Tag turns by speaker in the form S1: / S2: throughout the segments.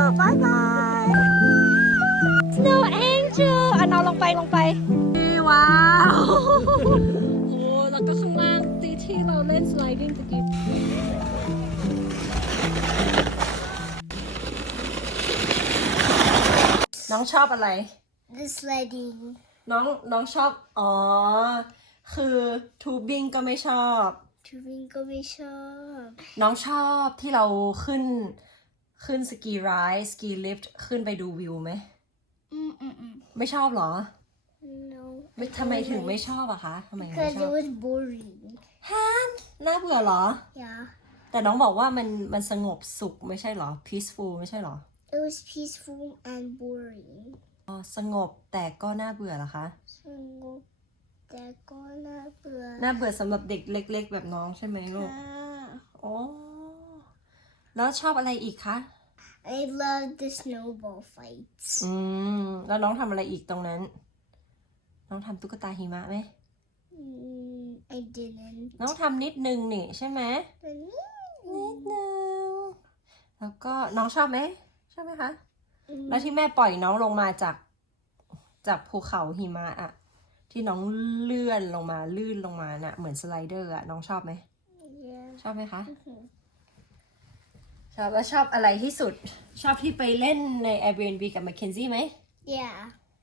S1: บายบาย Snow Angel อ่ะนอนลงไปว้าว โอ้แล้วก็ข้างล่างที่เราเล่น sliding ตะกี้น้องชอบอะไร
S2: The sliding
S1: น้องชอบอ๋อคือทูบิงก็ไม่ชอบ
S2: tubing ก็ไม่ชอบ
S1: น้องชอบที่เราขึ้นสกีไรด์สกีลิฟต์ขึ้นไปดูวิวไหมไม่ชอบเหรอ
S2: No
S1: ไม่ทำไมถึงไม่ชอบอะคะทำไมไม่
S2: because
S1: ช
S2: it
S1: อบ
S2: was boring
S1: ฮะน่าเบื่อเหรอ
S2: yeah
S1: แต่น้องบอกว่ามันสงบสุขไม่ใช่เหรอ peaceful ไม่ใช่เหรอ
S2: it was peaceful and boring
S1: อ๋อสงบแต่ก็น่าเบื่อเหรอคะ
S2: สงบแต่ก็น่าเบื่อ
S1: น่าเบื่อสำหรับเด็กเล็กๆแบบน้องใช่ไหมลูก
S2: ค่ะ
S1: โอ้แล้วชอบอะไรอีกคะ
S2: I love the snowball fights
S1: แล้วน้องทำอะไรอีกตรงนั้น น้องทำตุ๊กตาหิมะไหม
S2: I didn't
S1: น้องทำนิดนึงนี่ใช่ไหม
S2: but
S1: นิดนึง แล้วก็น้องชอบไหมชอบไหมคะ แล้วที่แม่ปล่อยน้องลงมาจากภูเขาหิมะอะที่น้องเลื่อนลงมาลื่นลงมาน่ะเหมือนสไลเดอร์อะน้องชอบไหม
S2: yeah
S1: ชอบไหมคะ ชอบแล้วชอบอะไรที่สุด ชอบที่ไปเล่นใน Airbnb กับ Mackenzie ไหม
S2: yeah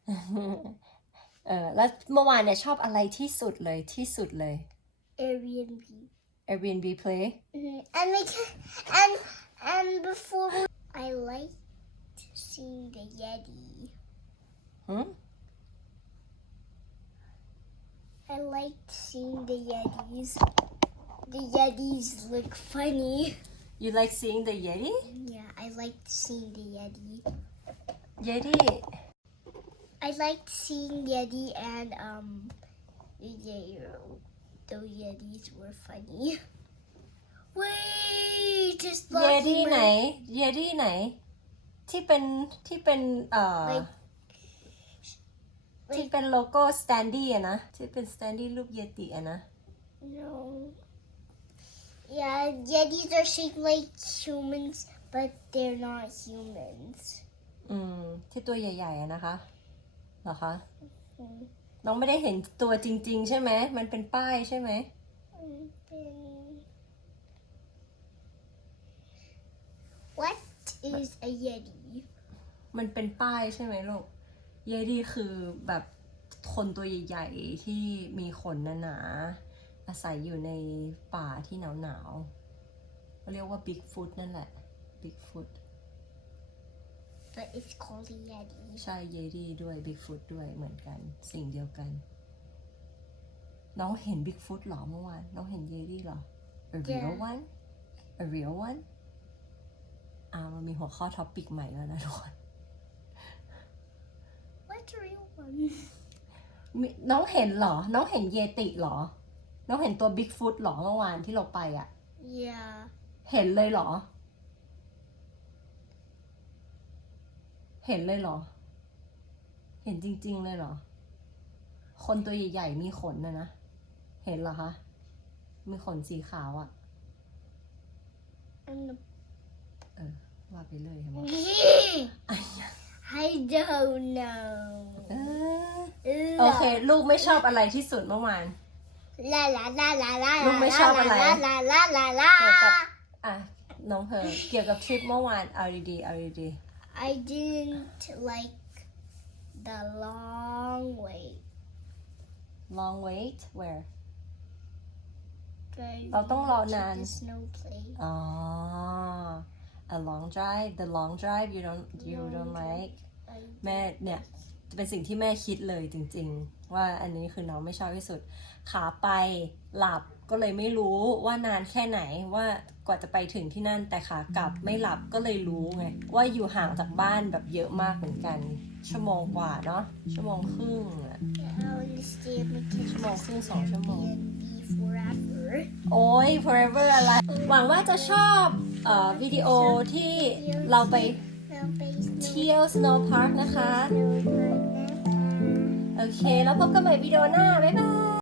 S1: แล้วเมื่อวานเนี่ยชอบอะไรที่สุดเลย
S2: Airbnb
S1: Airbnb play
S2: and like and before I liked seeing the Yeti I liked seeing the Yetis. The Yetis look funny.
S1: You like seeing the Yeti
S2: Yeah, I liked seeing the Yeti.
S1: Yeti
S2: I liked seeing Yeti and the Yetis were funny. Wait, just
S1: Yeti
S2: blocking
S1: ไหน
S2: my
S1: Yeti ไหน ที่เป็นที่เป็นโลโก้ Standy อะนะที่เป็น Standy รูปเยติอะนะ
S2: no. Yeah, Yetis are shaped like humans, but they're not humans.
S1: ที่ตัวใหญ่ๆอะนะคะเหรอคะน้องไม่ได้เห็นตัวจริงๆใช่ไหมมันเป็นป้ายใช่ไหม
S2: What is a Yeti?
S1: มันเป็นป้ายใช่ไหมลูก Yeti คือแบบคนตัวใหญ่ๆที่มีขนหนาๆอาศัยอยู่ในป่าที่หนาวๆเขาเรียกว่า Bigfoot นั่นแหละ Bigfoot
S2: But it's called a Yeti.
S1: ใช่ Yeti ด้วย Bigfoot ด้วยเหมือนกันสิ่งเดียวกัน น้องเห็น Bigfoot หรอเมื่อวานน้องเห็น Yeti หรอ A real one A real one มันมีหัวข้อท็อปปิกใหม่แล้วนะทุกคน
S2: What's a real one?
S1: น้องเห็นเหรอ น้องเห็นเยติเหรอ น้องเห็นตัว Bigfoot เหรอเมื่อวานที่เราไปอ่ะ
S2: Yeah.
S1: เห็นเลยเหรอ เห็นเลยเหรอ เห็นจริงๆเลยเหรอ คนตัวใหญ่ๆมีขนนะ เห็นเหรอคะ มีขนสีขาวอ่ะ
S2: And
S1: ว่าไปเลยเห็นไหม
S2: I don't know.
S1: โอเค ลูกไม่ชอบอะไรที่สุดเมื่อวาน
S2: La la la la la
S1: ลูกไม่ชอบอะไร
S2: la la la la la.
S1: เกี่ยวกับน้องเพร์ลเกี่ยวกับทริปเมื่อวานเอาดีๆ
S2: I didn't like the long wait.
S1: long wait where
S2: Driving
S1: เราต้องรอ
S2: to
S1: นาน
S2: the snow place.
S1: a long drive the long drive you don't like แม่เนี่ยเป็นสิ่งที่แม่คิดเลยจริงๆว่าอันนี้คือน้องไม่ชอบที่สุดขาไปหลับก็เลยไม่รู้ว่านานแค่ไหนว่ากว่าจะไปถึงที่นั่นแต่ขากลับไม่หลับก็เลยรู้ไงว่าอยู่ห่างจากบ้านแบบเยอะมากเหมือนกันชั่วโมงกว่าเนาะชั่วโมงครึ่งอะ
S2: I want to stay at my kids'
S1: ชั่วโมงครึ่ง2 ชั่วโมง
S2: Airbnb forever.
S1: โอ้ย forever อะไร หวังว่าจะชอบวิดีโอที่เราไปเที่ยว snow park นะคะ โอเค แล้วพบกันใหม่วิดีโอหน้า บ๊ายบาย